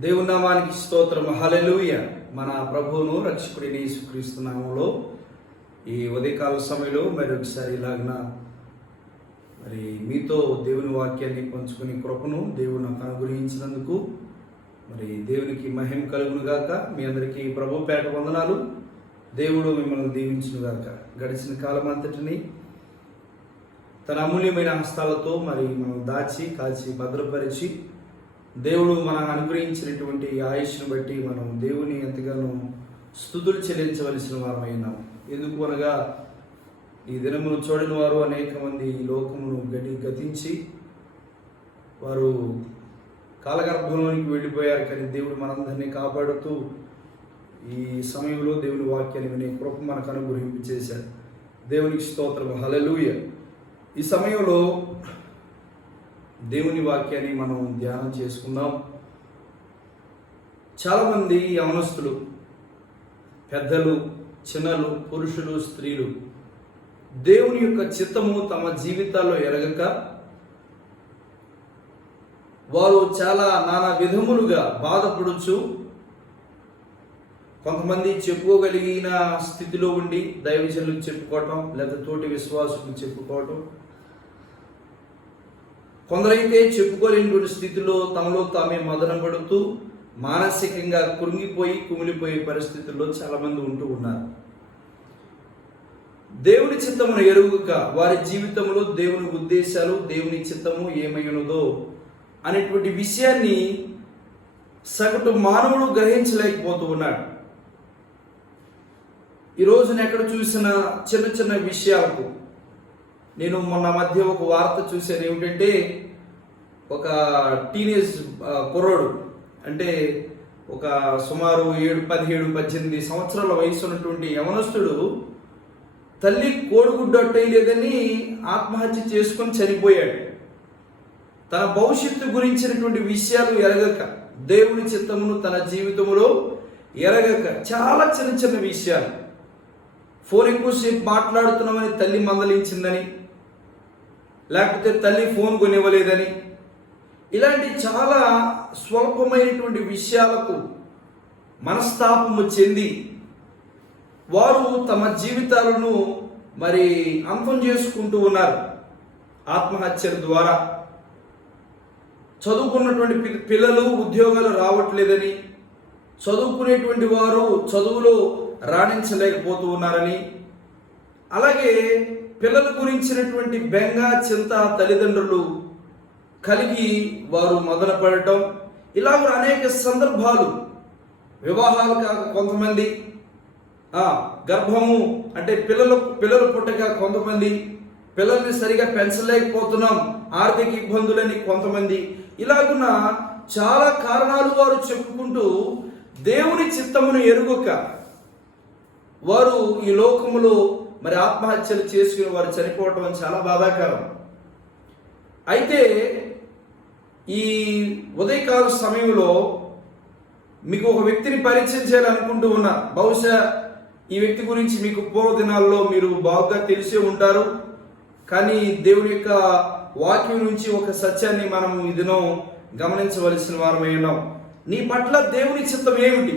దేవుని నామానికి స్తోత్రం. హల్లెలూయా. మన ప్రభువును రక్షకుడిని యేసుక్రీస్తు నామములో ఈ ఉదయకాల సమయంలో మరొకసారి ఇలాగన మీతో దేవుని వాక్యాన్ని పంచుకునే కృపను దేవుడు నాకు అనుగ్రహించినందుకు దేవునికి మహిమ కలుగును గాక. మీ అందరికీ ప్రభు పేట వందనాలు. దేవుడు మిమ్మల్ని దీవించును గాక. గడిచిన కాలం అంతటిని తన అమూల్యమైన హస్తాలతో మనం దాచి కాచి భద్రపరిచి దేవుడు మనకు అనుగ్రహించినటువంటి ఆయుష్ను బట్టి మనం దేవుని ఎంతగానో స్తుతులు చెల్లించవలసిన వారమైనాం. ఎందుకు అనగా ఈ దినమును చూడని వారు అనేక మంది ఈ లోకమును గతించి వారు కాలగర్భంలోనికి వెళ్ళిపోయారు. కానీ దేవుడు మనందరినీ కాపాడుతూ ఈ సమయంలో దేవుని వాక్యాన్ని వినే కృప మనకు అనుగ్రహించేశారు. దేవునికి స్తోత్రం. హల్లెలూయా. ఈ సమయంలో దేవుని వాక్యాన్ని మనం ధ్యానం చేసుకుందాం. చాలామంది యవనస్తులు, పెద్దలు, చిన్నలు, పురుషులు, స్త్రీలు దేవుని యొక్క చిత్తము తమ జీవితాల్లో ఎరగక వారు చాలా నానా విధములుగా బాధపడుచు, కొంతమంది చెప్పుకోగలిగిన స్థితిలో ఉండి దైవజనులకు చెప్పుకోవటం, లేదా తోటి విశ్వాసులకు చెప్పుకోవటం, కొందరైతే చెప్పుకోలేనటువంటి స్థితిలో తమలో తామే మదనపడుతూ మానసికంగా కృంగిపోయి కుమిలిపోయే పరిస్థితుల్లో చాలామంది ఉంటూ ఉన్నారు. దేవుని చిత్తమును ఎరుగక వారి జీవితంలో దేవుని ఉద్దేశాలు, దేవుని చిత్తము ఏమై ఉన్నదో అనేటువంటి విషయాన్ని సగటు మానవుడు గ్రహించలేకపోతూ ఉన్నాడు. ఈ రోజున ఎక్కడ చూసిన చిన్న చిన్న విషయాలకు నేను మొన్న మధ్య ఒక వార్త చూశాను. ఏమిటంటే ఒక టీనేజ్ కుర్రోడు, అంటే ఒక సుమారు 17, 18 సంవత్సరాల వయసు ఉన్నటువంటి యవనస్తుడు తల్లి కోడిగుడ్డు అట్టేయలేదని ఆత్మహత్య చేసుకొని చనిపోయాడు. తన భవిష్యత్తు గురించినటువంటి విషయాలు ఎరగక, దేవుని చిత్తమును తన జీవితంలో ఎరగక, చాలా చిన్న చిన్న విషయాలు, ఫోన్ ఎక్కువసేపు మాట్లాడుతున్నామని తల్లి మందలించిందని, లేకపోతే తల్లి ఫోన్ కొనివ్వలేదని, ఇలాంటి చాలా స్వల్పమైనటువంటి విషయాలకు మనస్తాపము చెంది వారు తమ జీవితాలను అంతం చేసుకుంటూ ఉన్నారు ఆత్మహత్యల ద్వారా. చదువుకున్నటువంటి పిల్లలు ఉద్యోగాలు రావట్లేదని, చదువుకునేటువంటి వారు చదువులో రాణించలేకపోతూ ఉన్నారని, అలాగే పిల్లల గురించినటువంటి బెంగ, చింత తల్లిదండ్రులు కలిగి వారు మొదలుపడటం, ఇలా అనేక సందర్భాలు, వివాహాలు కాక కొంతమంది, గర్భము అంటే పిల్లలు పుట్టక కొంతమంది, పిల్లల్ని సరిగా పెంచలేకపోతున్నాం, ఆర్థిక ఇబ్బందులని కొంతమంది, ఇలాగున్న చాలా కారణాలు వారు చెప్పుకుంటూ దేవుని చిత్తమును ఎరుగక వారు ఈ లోకములో ఆత్మహత్యలు చేసుకుని వారు చనిపోవటం చాలా బాధాకరం. అయితే ఈ ఉదయకాల సమయంలో మీకు ఒక వ్యక్తిని పరిచయం చేయాలనుకుంటూ ఉన్నా. బహుశా ఈ వ్యక్తి గురించి మీకు పూర్వదినాల్లో మీరు బాగా తెలిసే ఉంటారు. కానీ దేవుని యొక్క వాక్యం నుంచి ఒక సత్యాన్ని మనం ఈ దినం గమనించవలసిన వారమై ఉన్నాం. నీ పట్ల దేవుని చిత్తం ఏమిటి?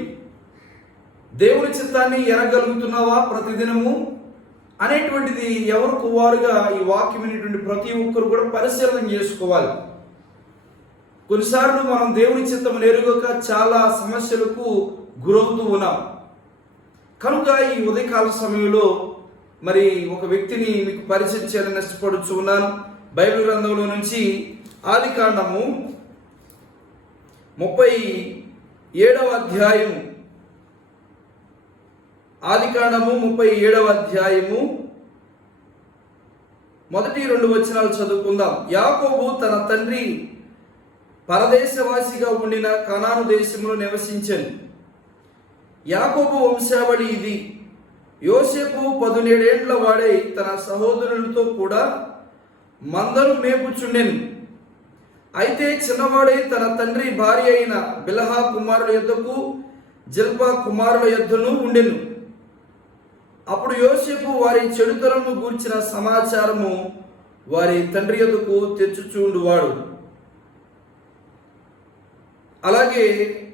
దేవుని చిత్తాన్ని ఎరగలుగుతున్నావా ప్రతిదినము అనేటువంటిది ఎవరికి వారుగా ఈ వాక్యం అనేటువంటి ప్రతి ఒక్కరు కూడా పరిశీలన చేసుకోవాలి. కొన్నిసార్లు మనం దేవుని చిత్తం ఎరుగక చాలా సమస్యలకు గురవుతూ ఉన్నాం. కనుక ఈ ఉదయకాల సమయంలో ఒక వ్యక్తిని మీకు పరిచయం చేయాలని ఇష్టపడుచు ఉన్నాను. బైబిల్ గ్రంథంలో నుంచి ఆదికాండము 37వ అధ్యాయము, ఆదికాండము 37వ అధ్యాయము మొదటి 2 వచనాలు చదువుకుందాం. యాకోబు తన తండ్రి పరదేశవాసిగా ఉండిన కనాను దేశంలో నివసించెను. యాకోబు వంశావళి ఇది. యోసేపు 17 ఏండ్ల వాడై తన సహోదరులతో కూడా మందను మేపుచుండెను. అయితే చిన్నవాడై తన తండ్రి భార్య అయిన బిలహా కుమారుల యొద్దకు జిల్పా కుమారుల యొద్దను ఉండెను. అప్పుడు యోసేపు వారి చెడుతనము గూర్చిన సమాచారము వారి తండ్రి యొద్దకు తెచ్చుచుండువాడు. అలాగే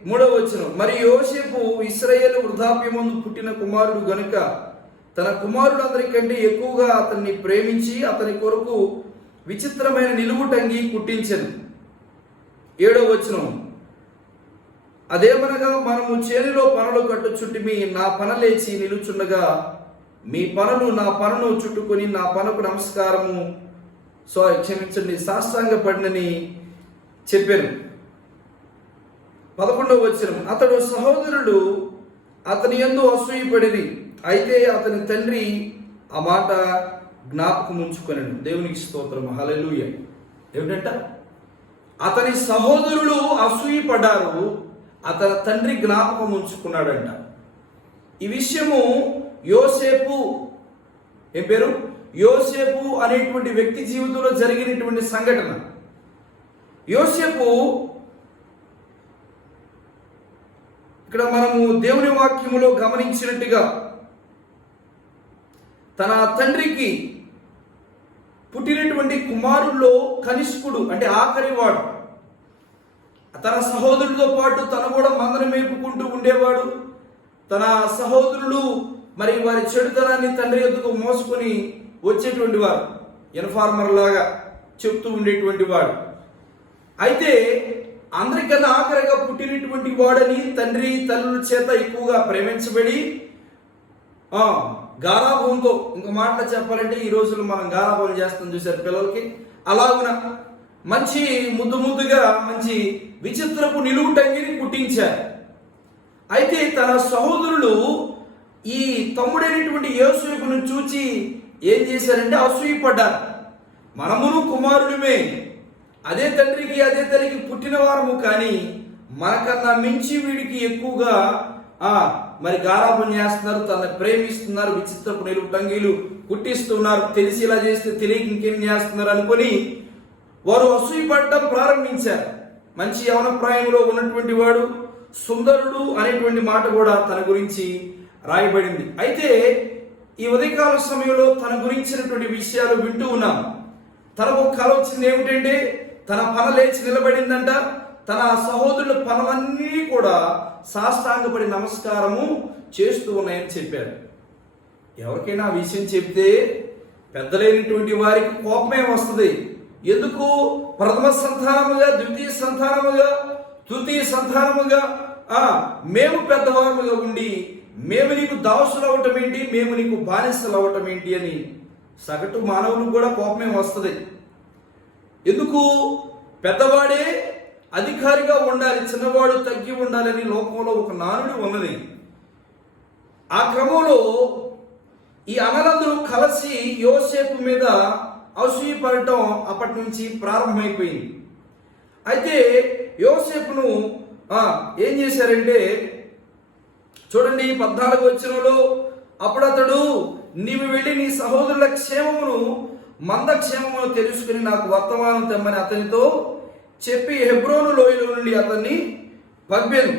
3వ వచనం, మరి యోసేపు ఇశ్రాయేలు వృద్ధాప్యమందు పుట్టిన కుమారుడు గనుక తన కుమారులందరికంటే ఎక్కువగా అతన్ని ప్రేమించి అతని కొరకు విచిత్రమైన నిలువుటంగి కుట్టించెను. 7వ వచనం, అదేమనగా మనము చేనులో పనులు కట్టుచుంటిమి, నా పన లేచి నిలుచుండగా మీ పనులు నా పనును చుట్టుకొని నా పనుకు నమస్కారము క్షమించండి సాష్టాంగపడినని చెప్పాను. 11వ వచనం, అతడు సహోదరులు అతని యందు అసూయపడిరి, అయితే అతని తండ్రి ఆ మాట జ్ఞాపకం ఉంచుకొనెను. దేవునికి స్తోత్రం, హల్లెలూయా. ఏమిటంట, అతని సహోదరులు అసూయపడ్డారు, అతని తండ్రి జ్ఞాపకం ఉంచుకున్నాడంట. ఈ విషయము యోసేపు, ఏం పేరు, యోసేపు అనేటువంటి వ్యక్తి జీవితంలో జరిగినటువంటి సంఘటన. యోసేపు ఇక్కడ మనము దేవుని వాక్యములో గమనించినట్టుగా తన తండ్రికి పుట్టినటువంటి కుమారుల్లో కనిష్కుడు, అంటే ఆఖరివాడు. తన సహోదరులతో పాటు తను కూడా మందను మేపుకుంటూ ఉండేవాడు. తన సహోదరులు మరి వారి చెడుతనాన్ని తండ్రి యొద్దకు మోసుకొని వచ్చేటువంటి వారు, ఇన్ఫార్మర్ లాగా చెప్తూ ఉండేటువంటి వాడు. అయితే అందరికన్నా ఆఖరిగా పుట్టినటువంటి వాడని తండ్రి తల్లుల చేత ఎక్కువగా ప్రేమించబడి గారాభంతో, ఇంకో మాటలో చెప్పాలంటే ఈ రోజుల్లో మనం గారాభం చేస్తాం చూసారు పిల్లలకి, అలాగున మంచి ముద్దుగా మంచి విచిత్రపు నిలువుటంగిని కుట్టించారు. అయితే తన సహోదరులు ఈ తమ్ముడైనటువంటి యోసేపును చూచి ఏం చేశారంటే అసూయపడ్డారు. మనమును కుమారుడిమే, అదే తండ్రికి అదే తల్లికి పుట్టిన వారము, కానీ మనకన్నా మించి వీడికి ఎక్కువగా మరి గారాబం చేస్తున్నారు, తనని ప్రేమిస్తున్నారు, విచిత్రపు నిలువుటంగీలు కుట్టిస్తున్నారు, తెలిసి ఇలా చేస్తే తెలియక ఇంకేం చేస్తున్నారు అనుకొని వారు అసూయపడటం ప్రారంభించారు. మంచి యవన ప్రాయంలో ఉన్నటువంటి వాడు, సుందరుడు అనేటువంటి మాట కూడా తన గురించి రాయబడింది. అయితే ఈ ఉదయకాల సమయంలో తన గురించినటువంటి విషయాలు వింటూ ఉన్నాం. తనకు కల వచ్చింది ఏమిటంటే, తన పన లేచి నిలబడిందంట, తన సహోదరుల పనులన్నీ కూడా సాష్టాంగపడి నమస్కారము చేస్తూ ఉన్నాయని చెప్పారు. ఎవరికైనా ఆ విషయం చెప్తే పెద్దలైనటువంటి వారికి కోపమే వస్తుంది. ఎందుకు, ప్రథమ సంతానముగా, ద్వితీయ సంతానముగా, తృతీయ సంతానముగా మేము పెద్దవారముగా ఉండి మేము నీకు దాసులు అవ్వటం ఏంటి, మేము నీకు బానిసలు అవ్వటం ఏంటి అని సగటు మానవులకు కూడా కోపమే వస్తుంది. ఎందుకు, పెద్దవాడే అధికారిగా ఉండాలి, చిన్నవాడు తగ్గి ఉండాలని లోకంలో ఒక నానుడి ఉన్నది. ఆ క్రమంలో ఈ అన్నలందరూ కలిసి యోసేపు మీద అసూయపడటం అప్పటి నుంచి ప్రారంభమైపోయింది. అయితే యోసేపును ఏం చేశారంటే చూడండి 14వ వచనంలో, అప్పుడు అతడు నీవు వెళ్ళి నీ సహోదరుల క్షేమమును మందక్షేమమును తెలుసుకుని నాకు వర్తమానం తెమ్మని అతనితో చెప్పి హెబ్రోను లోయలో నుండి అతన్ని పంపాను.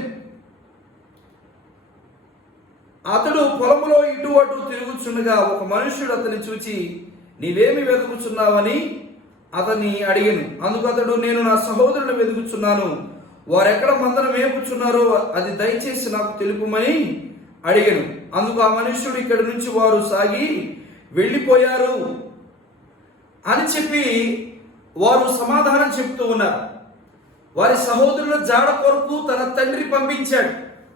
అతడు పొలములో ఇటు అటు తిరుగుచుండగా ఒక మనుష్యుడు అతన్ని చూచి నీవేమి వెతుకుచున్నావని అతన్ని అడిగాను. అందుకు అతడు నేను నా సహోదరుని వెతుకుచున్నాను, వారెక్కడ మందను మేపుచున్నారో అది దయచేసి నాకు తెలుపుమని అడిగాను. అందుకు ఆ మనుష్యుడు ఇక్కడి నుంచి వారు సాగి వెళ్ళిపోయారు అని చెప్పి వారు సమాధానం చెప్తూ ఉన్నారు. వారి సహోదరుల జాడ కొరకు తన తండ్రి పంపించాడు.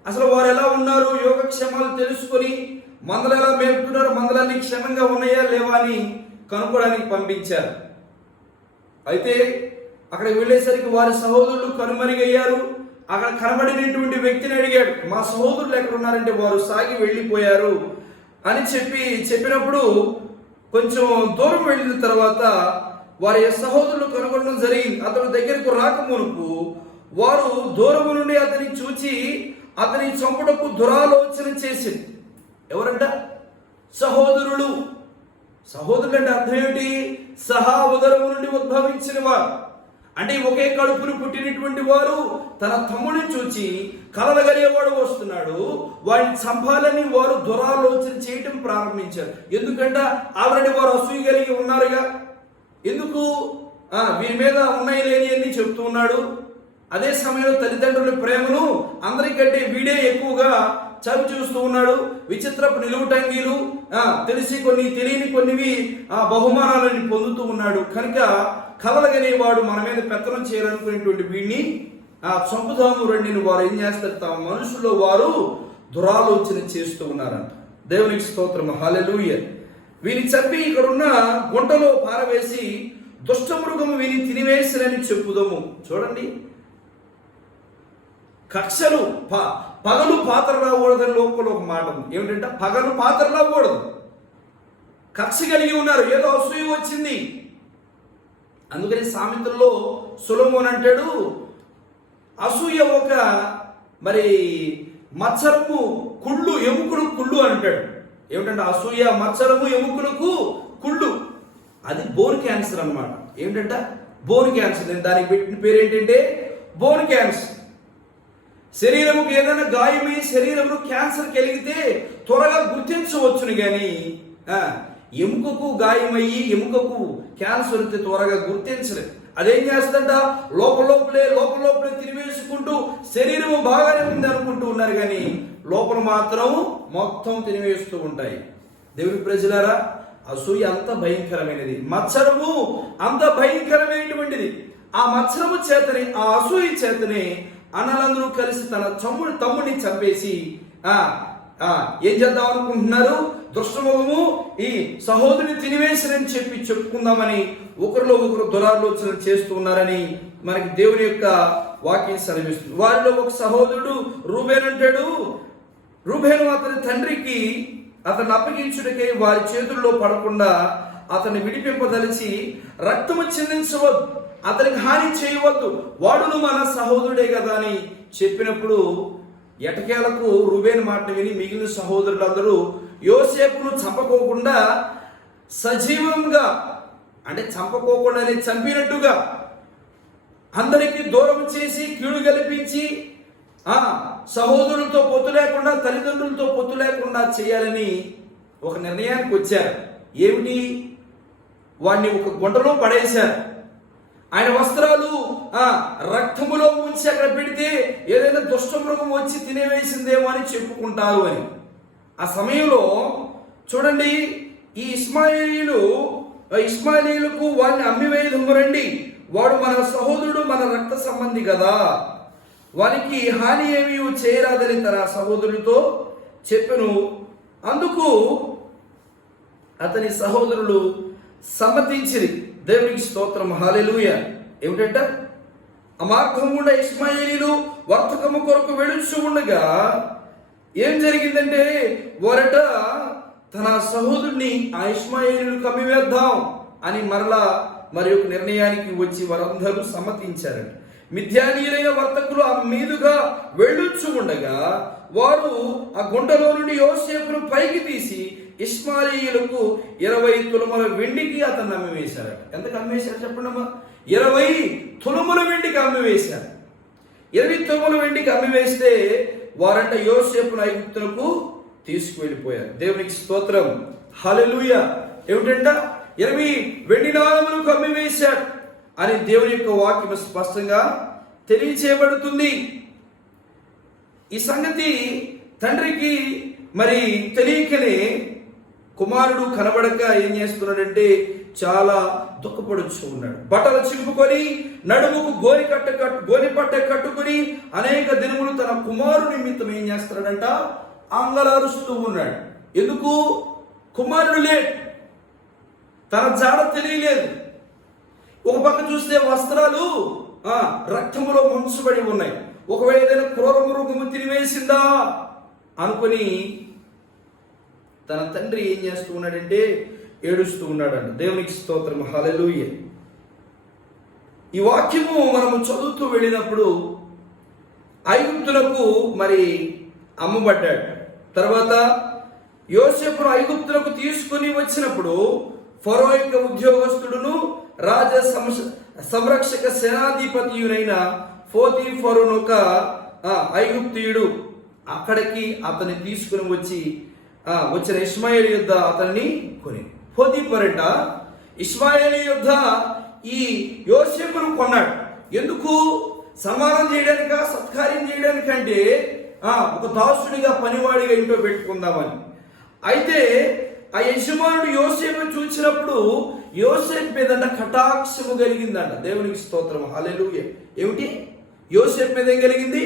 అసలు వారు ఎలా ఉన్నారు, యోగక్షేమాలు తెలుసుకొని మందలు ఎలా మేపుతున్నారు, మందలన్నీ క్షేమంగా ఉన్నాయా లేవా అని కనుక్కోవడానికి పంపించారు. అయితే అక్కడికి వెళ్ళేసరికి వారి సహోదరులు కనుమరుగయ్యారు. అక్కడ కనబడినటువంటి వ్యక్తిని అడిగాడు, మా సహోదరులు ఎక్కడ ఉన్నారంటే వారు సాగి వెళ్ళిపోయారు అని చెప్పినప్పుడు కొంచెం దూరం వెళ్ళిన తర్వాత వారి సహోదరులు కనుగొనడం జరిగింది. అతని దగ్గరకు రాకమునుపు వారు దూరము నుండి అతని చూచి అతని చంపుటకు దురాలోచన చేసింది. ఎవరంట? సహోదరులు. సహోదరులు అంటే అర్థం ఏమిటి? సహా ఉదరము నుండి ఉద్భవించిన వారు, అంటే ఒకే కడుపును పుట్టినటువంటి వారు తన తమ్ముడిని చూచి కలలగలిగేవాడు వస్తున్నాడు, వాడిని చంపాలని వారు దురాలోచన చేయటం ప్రారంభించారు. ఎందుకంటే ఆల్రెడీ వారు అసూయ కలిగి ఉన్నారుగా. ఎందుకు వీరి మీద ఉన్నాయి లేని అని చెప్తూ ఉన్నాడు. అదే సమయంలో తల్లిదండ్రుల ప్రేమను అందరికంటే వీడే ఎక్కువగా చవి చూస్తూ ఉన్నాడు. విచిత్రపు నిలువుటంగీలు, తెలిసి కొన్ని తెలియని కొన్నివి బహుమానాలను పొందుతూ ఉన్నాడు. కనుక కలలగనేవాడు మన మీద పెత్తనం చేయాలనుకునేటువంటి వీడిని చంపుదాము రండిని వారు ఏం చేస్తారు, తమ మనుషుల్లో వారు దురాలోచన చేస్తూ ఉన్నారంట. దేవునికి స్తోత్రం, హల్లెలూయ. వీని చంపి ఇక్కడున్న గుంటలో పారవేసి దుష్టమృగము వీని తినివేసినని చెప్పుదాము. చూడండి, కక్షలు పగలు పాత్ర రాకూడదని లోపల ఒక మాట ఉంది. ఏమిటంటే పగలు పాత్ర రాకూడదు. కక్ష కలిగి ఉన్నారు, ఏదో అసూయ వచ్చింది. అందుకని సామెతల్లో సొలొమోను అంటాడు, అసూయ ఒక మత్సరము కుళ్ళు, ఎముకలు కుళ్ళు అంటాడు. ఏమిటంటే అసూయ మత్సరము ఎముకలకు కుళ్ళు. అది బోన్ క్యాన్సర్ అన్నమాట. ఏమిటంటే బోన్ క్యాన్సర్. నేను దానికి పెట్టిన పేరు ఏంటంటే బోన్ క్యాన్సర్. శరీరముకు ఏదైనా గాయమై శరీరంలో క్యాన్సర్ కలిగితే త్వరగా గుర్తించవచ్చును, కానీ ఎముకకు గాయమయ్యి ఎముకకు క్యాన్సర్ వస్తే త్వరగా గుర్తించలేదు. అదేం చేస్తుందంట, లోపలే తినివేసుకుంటూ శరీరము బాగానే ఉంది అనుకుంటూ ఉన్నారు, కానీ లోపల మాత్రం మొత్తం తినివేస్తూ ఉంటాయి. దేవుని ప్రజలారా, అసూయ అంత భయంకరమైనది, మత్సరము అంత భయంకరమైనటువంటిది. ఆ మత్సరము చేతనే, ఆ అసూయ చేతనే అన్నలందరూ కలిసి తన తమ్ముడిని చంపేసి ఏం చేద్దాం అనుకుంటున్నారు, దుష్టముఖము ఈ సహోదరుని తినివేసినని చెప్పుకుందామని ఒకరిలో ఒకరు దురాలోచన చేస్తూ ఉన్నారని మనకి దేవుని యొక్క వాక్యం సెలవిస్తుంది. వారిలో ఒక సహోదరుడు రూబేను అంటాడు. రూబేను అతని తండ్రికి అతన్ని అప్పగించుటకై వారి చేతుల్లో పడకుండా అతన్ని విడిపింపదలిచి, రక్తము చెందించవద్దు, అతనికి హాని చేయవద్దు, వాడును మన సహోదరుడే కదా అని చెప్పినప్పుడు ఎటకేలకు రూబేను మాట విని మిగిలిన సహోదరులందరూ యోసేపును చంపకోకుండా సజీవంగా, అంటే చంపకోకుండానే చంపినట్టుగా అందరికీ దూరం చేసి కీడు కల్పించి సహోదరులతో పొత్తు లేకుండా, తల్లిదండ్రులతో పొత్తు లేకుండా చేయాలని ఒక నిర్ణయానికి వచ్చారు. ఏమిటి, వాడిని ఒక గుంటలో పడేశారు. ఆయన వస్త్రాలు రక్తములో ఉంచి అక్కడ పెడితే ఏదైనా దుష్టమృగం వచ్చి తినేవేసిందేమో అని చెప్పుకుంటారు అని. ఆ సమయంలో చూడండి, ఈ ఇస్మాయిలీలకు వాడిని అమ్మివేయదము రండి, వాడు మన సహోదరుడు, మన రక్త సంబంధి కదా, వానికి హాని ఏమీ చేయరాదని తన సహోదరులతో చెప్పెను. అందుకు అతని సహోదరులు సమ్మతించిరి. దేవునికి స్తోత్రం, హల్లెలూయా. ఏమిటంట, అమార్గము గుండా ఇష్మాయేలీలు వర్తకము కొరకు వెళుచు ఉండగా ఏం జరిగిందంటే, వారట తన సహోదరుని ఆ ఇష్మాయేలీలు కమ్మివేద్దాం అని మరి ఒక నిర్ణయానికి వచ్చి వారందరూ సమ్మతించారట. మిథ్యానీయులైన వర్తకులు ఆ మీదుగా వెళ్ళుచు ఉండగా వారు ఆ గుంటలో నుండి యోసేపును పైకి తీసి ఇష్మాయేలీయులకు 20 తులముల వెండికి అతన్ని అమ్మివేశారట. ఎంతకు అమ్మివేశారు చెప్పండి అమ్మా? 20 తులముల వెండికి అమ్మివేశారు. 20 తులముల వెండికి అమ్మివేస్తే వారంట యోసేపును ఐగుప్తునకు తీసుకువెళ్ళిపోయారు. దేవునికి స్తోత్రం, హల్లెలూయా. ఏమిటంట, 20 వెండి నాణములకు అమ్మివేశారు అని దేవుని యొక్క వాక్యం స్పష్టంగా తెలియచేయబడుతుంది. ఈ సంగతి తండ్రికి తెలియకనే కుమారుడు కనబడక ఏం చేస్తున్నాడంటే చాలా దుఃఖపడుచు ఉన్నాడు. బట్టలు చింపుకొని నడుముకు గోనిపట్ట కట్టుకుని అనేక దినములు తన కుమారుడి నిమిత్తం ఏం చేస్తున్నాడంట, అంగలారుస్తూ ఉన్నాడు. ఎందుకు? కుమారుడు లేడు, తన జాడ తెలియలేదు. ఒక పక్క చూస్తే వస్త్రాలు రక్తములో ముంచబడి ఉన్నాయి. ఒకవేళ ఏదైనా క్రూర మృగము తినివేసిందా అనుకుని తన తండ్రి ఏం చేస్తూ ఉన్నాడంటే ఏడుస్తూ ఉన్నాడంట. దేవునికి స్తోత్రం, హల్లెలూయా. ఈ వాక్యము మనము చదువుతూ వెళ్ళినప్పుడు ఐగుప్తులకు అమ్మబడ్డాడు. తర్వాత యోసేపును ఐగుప్తులకు తీసుకుని వచ్చినప్పుడు ఫరో యొక్క ఉద్యోగస్తుడును రాజ సంరక్షక సేనాధిపతియునైన పోతీఫరును ఒక ఐగుప్తీయుడు అక్కడికి అతన్ని తీసుకుని వచ్చిన ఇష్మాయేలు యుద్ధ అతన్ని కొని. పోతీఫరుట ఇష్మాయేలు యుద్ధ ఈ యోసేపును కొన్నాడు. ఎందుకు? సన్మానం చేయడానికా, సత్కార్యం చేయడానికంటే ఒక దాసుడిగా పనివాడిగా ఇంట్లో పెట్టుకుందామని. అయితే ఆ యజమానుడు యోసేపు చూసినప్పుడు యోసేపు మీదంట కటాక్షము కలిగిందంట. దేవునికి స్తోత్రం, హల్లెలూయా. ఏమిటి? యోసేపు మీద ఏం కలిగింది?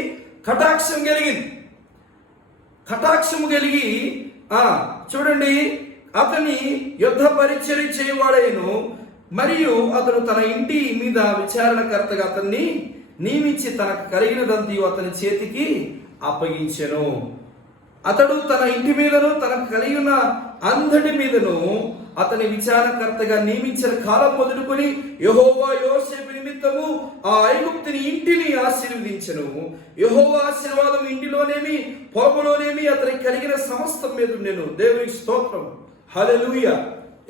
కటాక్షం కలిగింది. కటాక్షము కలిగి చూడండి, అతని యుద్ధ పరిచర్య చేయవాడైను, మరియు అతను తన ఇంటి మీద విచారణకర్తగా అతన్ని నియమించి తనకు కలిగినదంతయు అతని చేతికి అప్పగించెను. అతడు తన ఇంటి మీదను తనకు కలిగిన అందరి మీదను అతని విచారణకర్తగా నియమించిన కాలం మొదలుకొని యెహోవా యోసేపు నిమిత్తము ఆ ఐగుప్తుని ఇంటిని ఆశీర్వదించెను. యెహోవా ఆశీర్వాదం ఇంటిలోనేమి పొలములోనేమి అతనికి కలిగిన సమస్తం మీద ఉండెను. దేవునికి స్తోత్రం, హల్లెలూయా.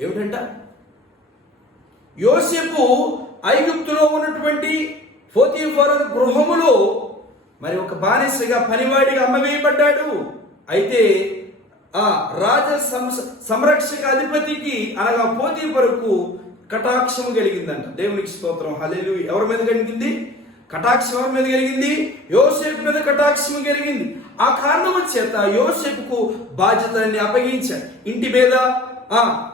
ఏమిటంట? యోసేపు ఐగుప్తులో ఉన్నటువంటి పోతీఫరు గృహములో మరి ఒక బానిసగా పనివాడిగా అమ్మవేయబడ్డాడు. అయితే ఆ రాజ సంరక్షక అధిపతికి అనగా పోతీఫరుకు కటాక్షము కలిగిందంట. దేవునికి స్తోత్రం, హల్లెలూయా. ఎవరి మీద కలిగింది? కటాక్షం ఎవరి మీద కలిగింది? యోసేపు మీద కటాక్షము కలిగింది. ఆ కారణము చేత యోసేపుకు బాధ్యతని అప్పగించాడు. ఇంటి మీద,